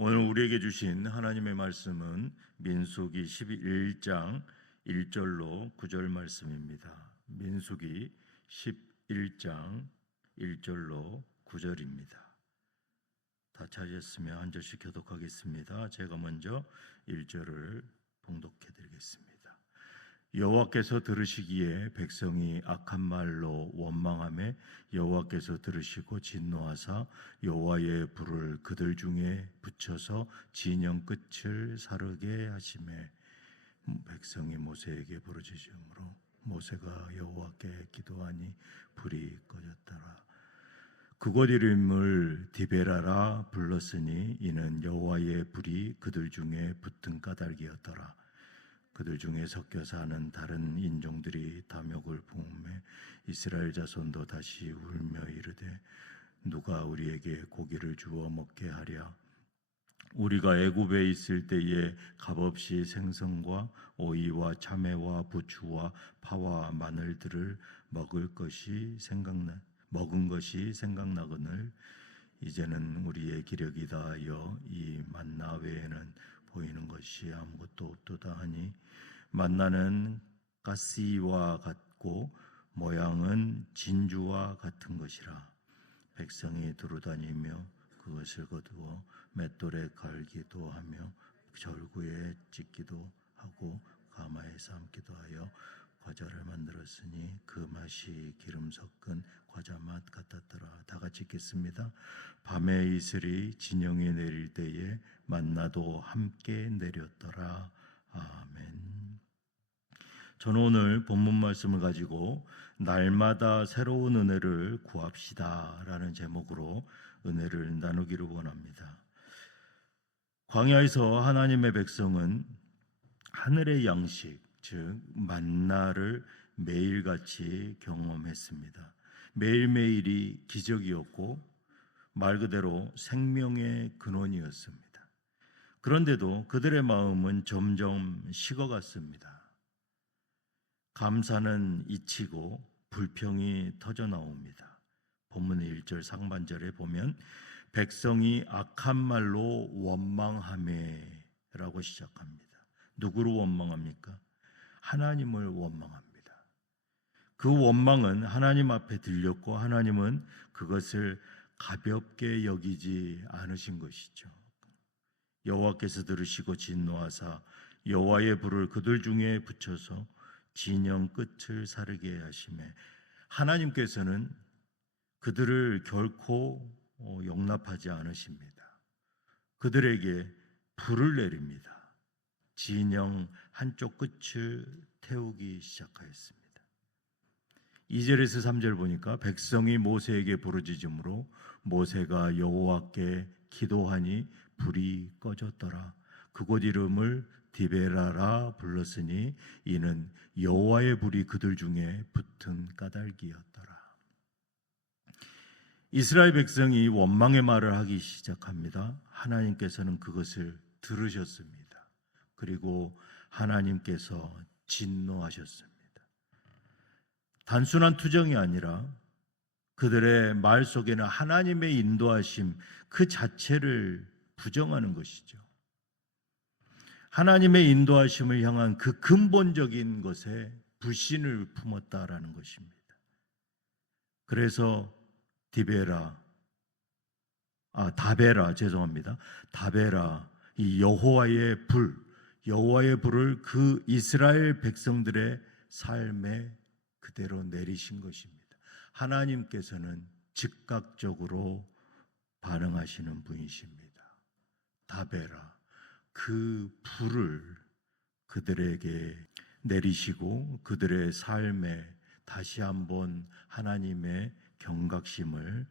오늘 우리에게 주신 하나님의 말씀은 민수기 11장 1절로 9절 말씀입니다. 민수기 11장 1절로 9절입니다. 다 찾으셨으면 한 절씩 교독하겠습니다. 제가 먼저 1절을 봉독해 드리겠습니다. 여호와께서 들으시기에 백성이 악한 말로 원망하며 여호와께서 들으시고 진노하사 여호와의 불을 그들 중에 붙여서 진영 끝을 사르게 하시매 백성이 모세에게 부르짖음으로 모세가 여호와께 기도하니 불이 꺼졌더라. 그곳 이름을 디베라라 불렀으니 이는 여호와의 불이 그들 중에 붙은 까닭이었더라. 그들 중에 섞여 사는 다른 인종들이 탐욕을 품으며 이스라엘 자손도 다시 울며 이르되 누가 우리에게 고기를 주어 먹게 하랴. 우리가 애굽에 있을 때에 값없이 생선과 오이와 참외와 부추와 파와 마늘들을 먹은 것이 생각나거늘 이제는 우리의 기력이 다하여 이 만나 외에는 보이는 것이 아무것도 없도다 하니 만나는 가시와 같고 모양은 진주와 같은 것이라. 백성이 두루다니며 그것을 거두어 맷돌에 갈기도 하며 절구에 찢기도 하고 가마에 삶기도 하여 과자를 만들었으니 그 맛이 기름 섞은 과자 맛 같았더라. 다 같이 읽겠습니다. 밤에 이슬이 진영에 내릴 때에 만나도 함께 내렸더라. 아멘. 저는 오늘 본문 말씀을 가지고 날마다 새로운 은혜를 구합시다 라는 제목으로 은혜를 나누기를 원합니다. 광야에서 하나님의 백성은 하늘의 양식, 즉 만나를 매일같이 경험했습니다. 매일매일이 기적이었고 말 그대로 생명의 근원이었습니다. 그런데도 그들의 마음은 점점 식어갔습니다. 감사는 잊히고 불평이 터져 나옵니다. 본문 1절 상반절에 보면 백성이 악한 말로 원망하매라고 시작합니다. 누구를 원망합니까? 하나님을 원망합니다. 그 원망은 하나님 앞에 들렸고 하나님은 그것을 가볍게 여기지 않으신 것이죠. 여호와께서 들으시고 진노하사 여호와의 불을 그들 중에 붙여서 진영 끝을 사르게 하시매 하나님께서는 그들을 결코 용납하지 않으십니다. 그들에게 불을 내립니다. 진영 한쪽 끝을 태우기 시작하였습니다. 2절에서 3절 보니까 백성이 모세에게 부르짖음으로 모세가 여호와께 기도하니 불이 꺼졌더라. 그곳 이름을 디베라라 불렀으니 이는 여호와의 불이 그들 중에 붙은 까닭이었더라. 이스라엘 백성이 원망의 말을 하기 시작합니다. 하나님께서는 그것을 들으셨습니다. 그리고 하나님께서 진노하셨습니다. 단순한 투정이 아니라 그들의 말 속에는 하나님의 인도하심 그 자체를 부정하는 것이죠. 하나님의 인도하심을 향한 그 근본적인 것에 불신을 품었다라는 것입니다. 그래서 다베라 이 여호와의 불을 그 이스라엘 백성들의 삶에 그대로 내리신 것입니다. 하나님께서는 즉각적으로 반응하시는 분이십니다. 다베라, 그 불을 그들에게 내리시고 그들의 삶에 다시 한번 하나님의 경각심을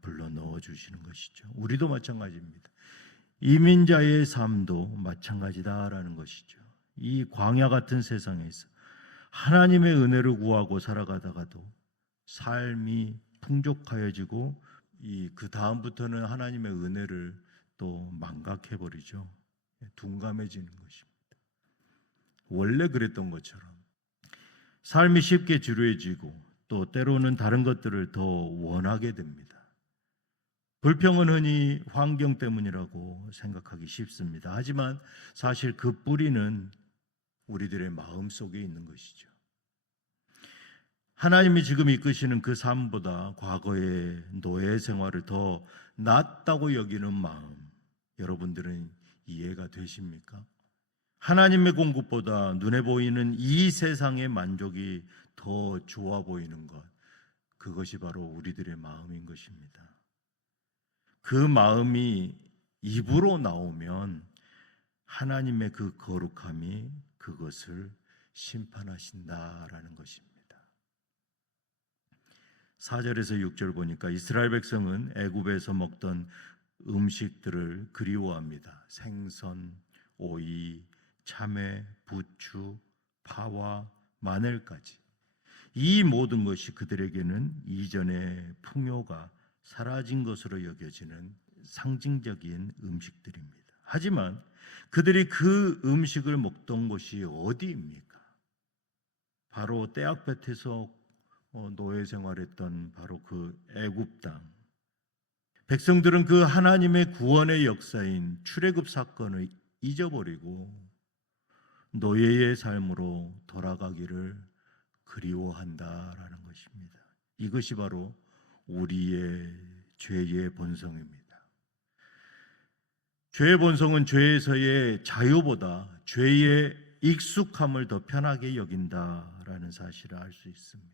불러넣어 주시는 것이죠. 우리도 마찬가지입니다. 이민자의 삶도 마찬가지다라는 것이죠. 이 광야 같은 세상에서 하나님의 은혜를 구하고 살아가다가도 삶이 풍족하여지고 그 다음부터는 하나님의 은혜를 또 망각해버리죠. 둔감해지는 것입니다. 원래 그랬던 것처럼 삶이 쉽게 지루해지고 또 때로는 다른 것들을 더 원하게 됩니다. 불평은 흔히 환경 때문이라고 생각하기 쉽습니다. 하지만 사실 그 뿌리는 우리들의 마음 속에 있는 것이죠. 하나님이 지금 이끄시는 그 삶보다 과거의 노예 생활을 더 낫다고 여기는 마음, 여러분들은 이해가 되십니까? 하나님의 공급보다 눈에 보이는 이 세상의 만족이 더 좋아 보이는 것, 그것이 바로 우리들의 마음인 것입니다. 그 마음이 입으로 나오면 하나님의 그 거룩함이 그것을 심판하신다라는 것입니다. 4절에서 6절 보니까 이스라엘 백성은 애굽에서 먹던 음식들을 그리워합니다. 생선, 오이, 참외, 부추, 파와 마늘까지. 이 모든 것이 그들에게는 이전의 풍요가 사라진 것으로 여겨지는 상징적인 음식들입니다. 하지만 그들이 그 음식을 먹던 곳이 어디입니까? 바로 떼약볕에서 노예 생활했던 바로 그 애굽 땅. 백성들은 그 하나님의 구원의 역사인 출애굽 사건을 잊어버리고 노예의 삶으로 돌아가기를 그리워한다라는 것입니다. 이것이 바로 우리의 죄의 본성입니다. 죄의 본성은 죄에서의 자유보다 죄의 익숙함을 더 편하게 여긴다라는 사실을 알 수 있습니다.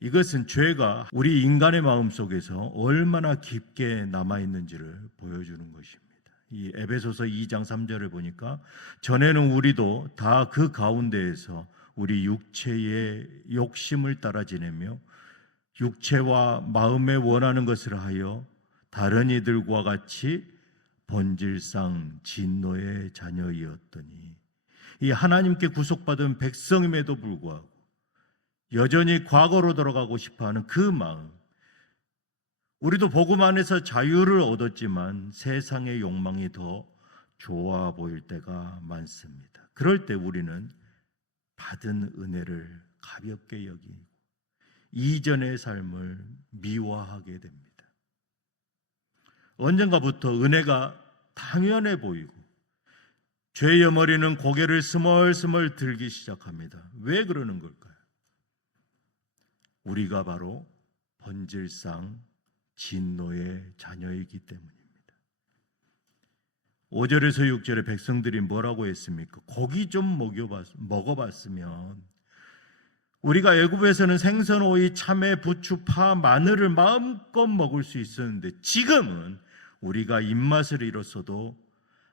이것은 죄가 우리 인간의 마음 속에서 얼마나 깊게 남아있는지를 보여주는 것입니다. 이 에베소서 2장 3절을 보니까 전에는 우리도 다 그 가운데에서 우리 육체의 욕심을 따라 지내며 육체와 마음에 원하는 것을 하여 다른 이들과 같이 본질상 진노의 자녀이었더니, 이 하나님께 구속받은 백성임에도 불구하고 여전히 과거로 돌아가고 싶어하는 그 마음, 우리도 복음 안에서 자유를 얻었지만 세상의 욕망이 더 좋아 보일 때가 많습니다. 그럴 때 우리는 받은 은혜를 가볍게 여기고 이전의 삶을 미워하게 됩니다. 언젠가부터 은혜가 당연해 보이고 죄의 여머리는 고개를 스멀스멀 들기 시작합니다. 왜 그러는 걸까요? 우리가 바로 본질상 진노의 자녀이기 때문입니다. 5절에서 6절에 백성들이 뭐라고 했습니까? 고기 좀 먹어봤으면, 우리가 애굽에서는 생선, 오이, 참외, 부추, 파, 마늘을 마음껏 먹을 수 있었는데 지금은 우리가 입맛을 잃었어도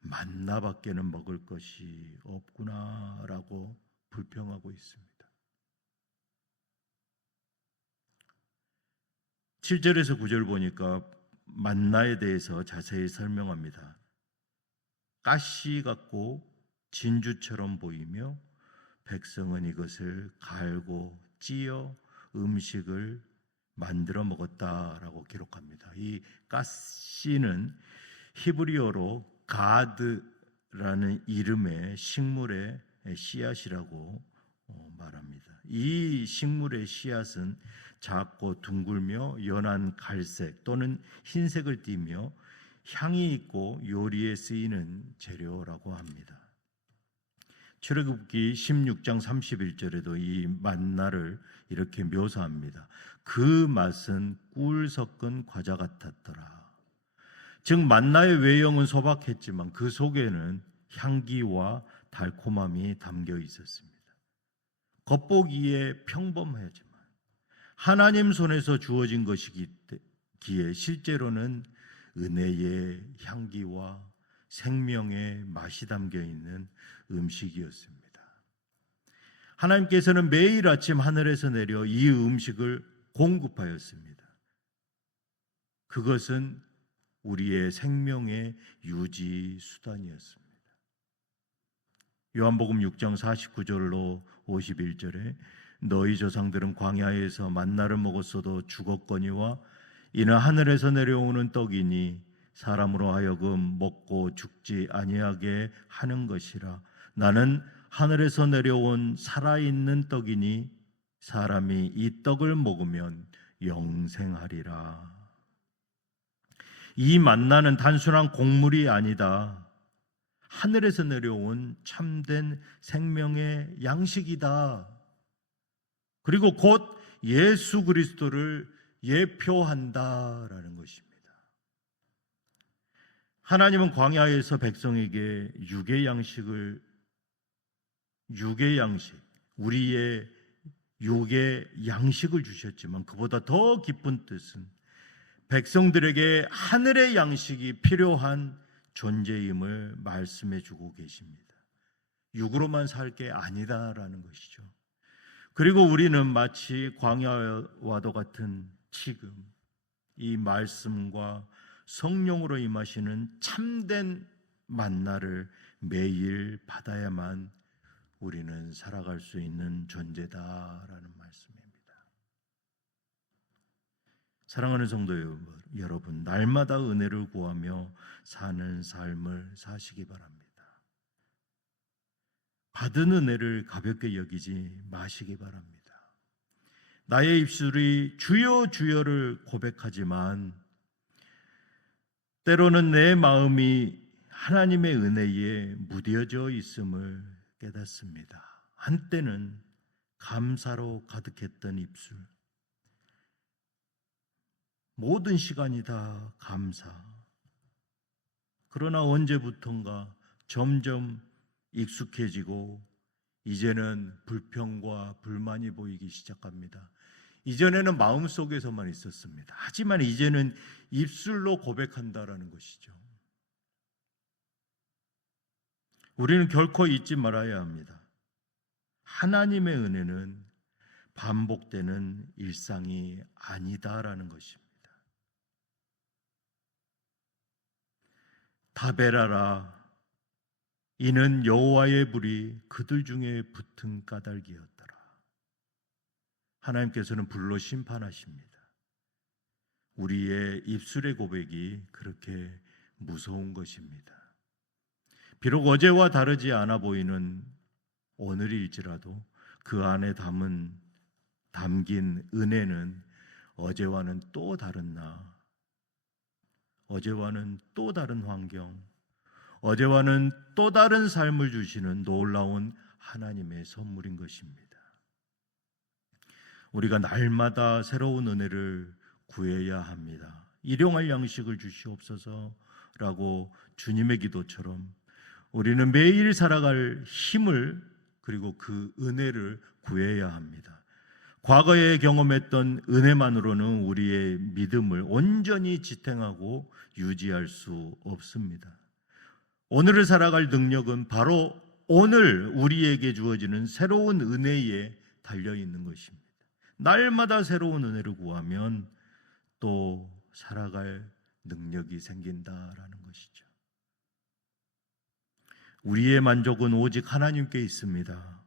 만나밖에는 먹을 것이 없구나라고 불평하고 있습니다. 7절에서 9절 보니까 만나에 대해서 자세히 설명합니다. 가시 같고 진주처럼 보이며 백성은 이것을 갈고 찌어 음식을 만들어 먹었다라고 기록합니다. 이 가시는 히브리어로 가드라는 이름의 식물의 씨앗이라고 말합니다. 이 식물의 씨앗은 작고 둥글며 연한 갈색 또는 흰색을 띠며 향이 있고 요리에 쓰이는 재료라고 합니다. 출애굽기 16장 31절에도 이 만나를 이렇게 묘사합니다. 그 맛은 꿀 섞은 과자 같았더라. 즉 만나의 외형은 소박했지만 그 속에는 향기와 달콤함이 담겨 있었습니다. 겉보기에 평범하지만 하나님 손에서 주어진 것이기에 실제로는 은혜의 향기와 생명의 맛이 담겨 있는 음식이었습니다. 하나님께서는 매일 아침 하늘에서 내려 이 음식을 공급하였습니다. 그것은 우리의 생명의 유지 수단이었습니다. 요한복음 6장 49절로 51절에 너희 조상들은 광야에서 만나를 먹었어도 죽었거니와 이는 하늘에서 내려오는 떡이니 사람으로 하여금 먹고 죽지 아니하게 하는 것이라. 나는 하늘에서 내려온 살아있는 떡이니 사람이 이 떡을 먹으면 영생하리라. 이 만나는 단순한 곡물이 아니다. 하늘에서 내려온 참된 생명의 양식이다. 그리고 곧 예수 그리스도를 예표한다라는 것입니다. 하나님은 광야에서 백성에게 육의 양식, 우리의 육의 양식을 주셨지만 그보다 더 깊은 뜻은 백성들에게 하늘의 양식이 필요한 존재임을 말씀해 주고 계십니다. 육으로만 살 게 아니다라는 것이죠. 그리고 우리는 마치 광야와도 같은 지금 이 말씀과 성령으로 임하시는 참된 만나를 매일 받아야만 우리는 살아갈 수 있는 존재다라는 말씀입니다. 사랑하는 성도 여러분, 날마다 은혜를 구하며 사는 삶을 사시기 바랍니다. 받은 은혜를 가볍게 여기지 마시기 바랍니다. 나의 입술이 주여 주여를 고백하지만 때로는 내 마음이 하나님의 은혜에 무뎌져 있음을 깨닫습니다. 한때는 감사로 가득했던 입술, 모든 시간이 다 감사. 그러나 언제부턴가 점점 익숙해지고 이제는 불평과 불만이 보이기 시작합니다. 이전에는 마음속에서만 있었습니다. 하지만 이제는 입술로 고백한다라는 것이죠. 우리는 결코 잊지 말아야 합니다. 하나님의 은혜는 반복되는 일상이 아니다라는 것입니다. 다베라라, 이는 여호와의 불이 그들 중에 붙은 까닭이었더라. 하나님께서는 불로 심판하십니다. 우리의 입술의 고백이 그렇게 무서운 것입니다. 비록 어제와 다르지 않아 보이는 오늘일지라도 그 안에 담긴 은혜는 어제와는 또 다른 나, 어제와는 또 다른 환경, 어제와는 또 다른 삶을 주시는 놀라운 하나님의 선물인 것입니다. 우리가 날마다 새로운 은혜를 구해야 합니다. 일용할 양식을 주시옵소서라고 주님의 기도처럼 우리는 매일 살아갈 힘을 그리고 그 은혜를 구해야 합니다. 과거에 경험했던 은혜만으로는 우리의 믿음을 온전히 지탱하고 유지할 수 없습니다. 오늘을 살아갈 능력은 바로 오늘 우리에게 주어지는 새로운 은혜에 달려있는 것입니다. 날마다 새로운 은혜를 구하면 또 살아갈 능력이 생긴다라는 것이죠. 우리의 만족은 오직 하나님께 있습니다.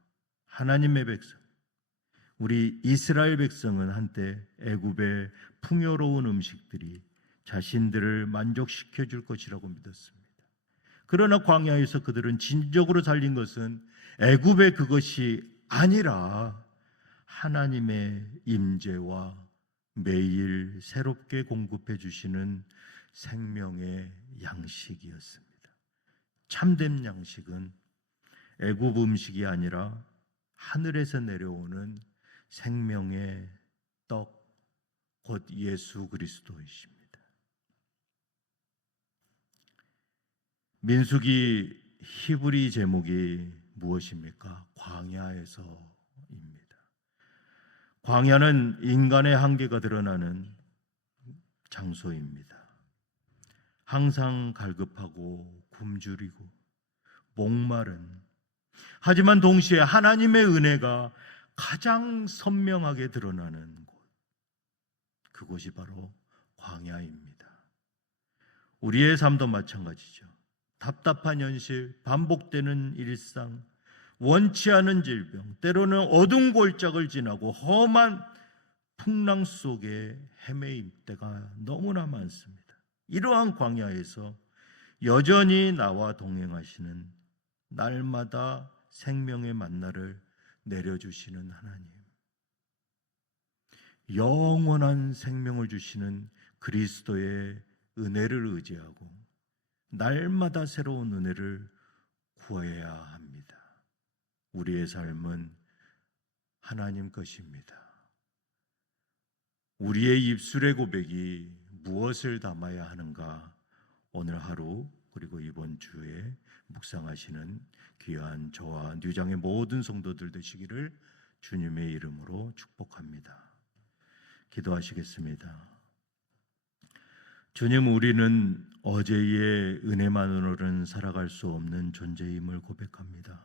하나님의 백성, 우리 이스라엘 백성은 한때 애굽의 풍요로운 음식들이 자신들을 만족시켜 줄 것이라고 믿었습니다. 그러나 광야에서 그들은 진정으로 살린 것은 애굽의 그것이 아니라 하나님의 임재와 매일 새롭게 공급해 주시는 생명의 양식이었습니다. 참된 양식은 애굽 음식이 아니라 하늘에서 내려오는 생명의 떡, 곧 예수 그리스도이십니다. 민수기 히브리 제목이 무엇입니까? 광야에서입니다. 광야는 인간의 한계가 드러나는 장소입니다. 항상 갈급하고 굶주리고 목마른, 하지만 동시에 하나님의 은혜가 가장 선명하게 드러나는 곳, 그곳이 바로 광야입니다. 우리의 삶도 마찬가지죠. 답답한 현실, 반복되는 일상, 원치 않은 질병, 때로는 어두운 골짜기를 지나고 험한 풍랑 속에 헤매일 때가 너무나 많습니다. 이러한 광야에서 여전히 나와 동행하시는 날마다 생명의 만나를 내려주시는 하나님, 영원한 생명을 주시는 그리스도의 은혜를 의지하고 날마다 새로운 은혜를 구해야 합니다. 우리의 삶은 하나님 것입니다. 우리의 입술의 고백이 무엇을 담아야 하는가? 오늘 하루 그리고 이번 주에 묵상하시는 귀한 저와 뉴장의 모든 성도들 되시기를 주님의 이름으로 축복합니다. 기도하시겠습니다. 주님, 우리는 어제의 은혜만으로는 살아갈 수 없는 존재임을 고백합니다.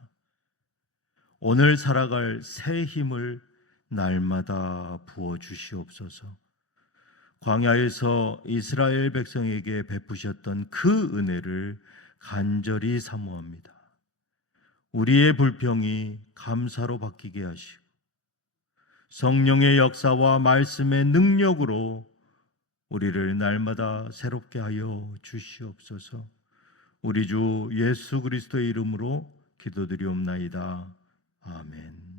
오늘 살아갈 새 힘을 날마다 부어 주시옵소서. 광야에서 이스라엘 백성에게 베푸셨던 그 은혜를 간절히 사모합니다. 우리의 불평이 감사로 바뀌게 하시고 성령의 역사와 말씀의 능력으로 우리를 날마다 새롭게 하여 주시옵소서. 우리 주 예수 그리스도의 이름으로 기도드리옵나이다. 아멘.